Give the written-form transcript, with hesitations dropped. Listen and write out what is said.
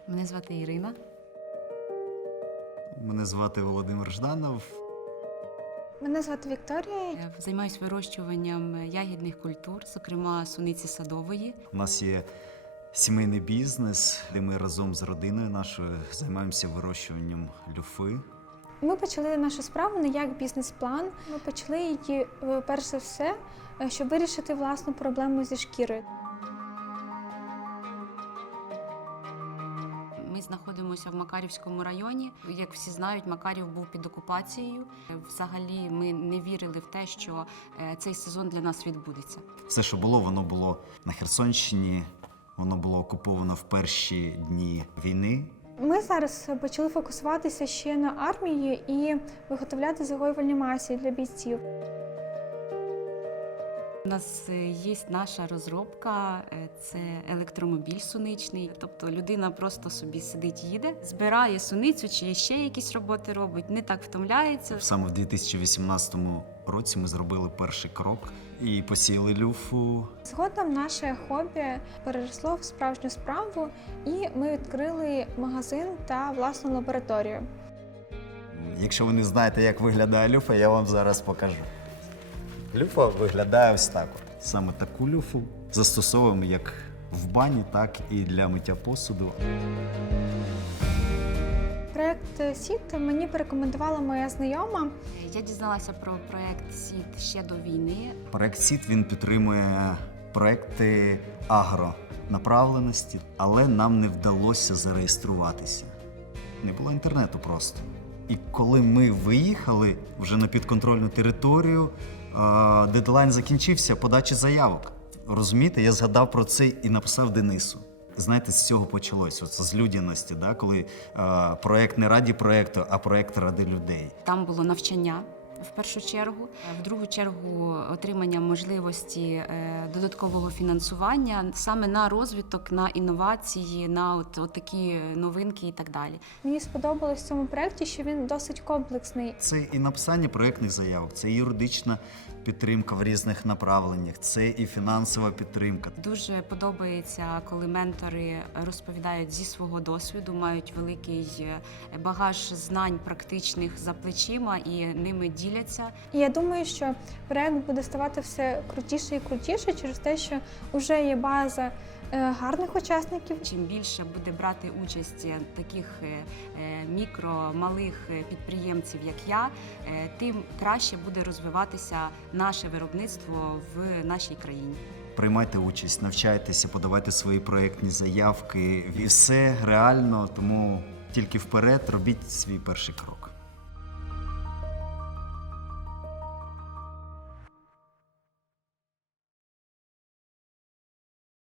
Мене звати Ірина. Мене звати Володимир Жданов. Мене звати Вікторія. Я займаюся вирощуванням ягідних культур, зокрема суниці садової. У нас є сімейний бізнес, де ми разом з родиною нашою займаємося вирощуванням люфи. Ми почали нашу справу не як бізнес-план. Ми почали її, перш за все, щоб вирішити власну проблему зі шкірою. Ми знаходимося в Макарівському районі. Як всі знають, Макарів був під окупацією. Взагалі ми не вірили в те, що цей сезон для нас відбудеться. Все, що було, воно було на Херсонщині, воно було окуповано в перші дні війни. Ми зараз почали фокусуватися ще на армії і виготовляти загоювальні масі для бійців. У нас є наша розробка, це електромобіль суничний. Тобто людина просто собі сидить, їде, збирає суницю чи ще якісь роботи робить, не так втомляється. Саме в 2018 році ми зробили перший крок і посіяли люфу. Згодом наше хобі переросло в справжню справу, і ми відкрили магазин та власну лабораторію. Якщо ви не знаєте, як виглядає люфа, я вам зараз покажу. Люфа виглядає ось так. Саме таку люфу застосовуємо як в бані, так і для миття посуду. Проект СІД мені порекомендувала моя знайома. Я дізналася про проект СІД ще до війни. Проект СІД, він підтримує проекти агронаправленості, але нам не вдалося зареєструватися. Не було інтернету просто. І коли ми виїхали вже на підконтрольну територію, дедлайн закінчився подачі заявок. Розумієте, я згадав про це і написав Денису. Знаєте, з цього почалось, оце з людяності, да? Коли проєкт не раді проєкту, а проєкт ради людей. Там було навчання в першу чергу, в другу чергу отримання можливості додаткового фінансування саме на розвиток, на інновації, на от такі новинки і так далі. Мені сподобалось в цьому проєкті, що він досить комплексний. Це і написання проєктних заявок, це і юридична підтримка в різних направленнях, це і фінансова підтримка. Дуже подобається, коли ментори розповідають зі свого досвіду, мають великий багаж знань практичних за плечима і ними діляться. І я думаю, що проєкт буде ставати все крутіше і крутіше через те, що вже є база гарних учасників. Чим більше буде брати участь таких мікро, малих підприємців, як я, тим краще буде розвиватися наше виробництво в нашій країні. Приймайте участь, навчайтеся, подавайте свої проєктні заявки. І все реально, тому тільки вперед робіть свій перший крок.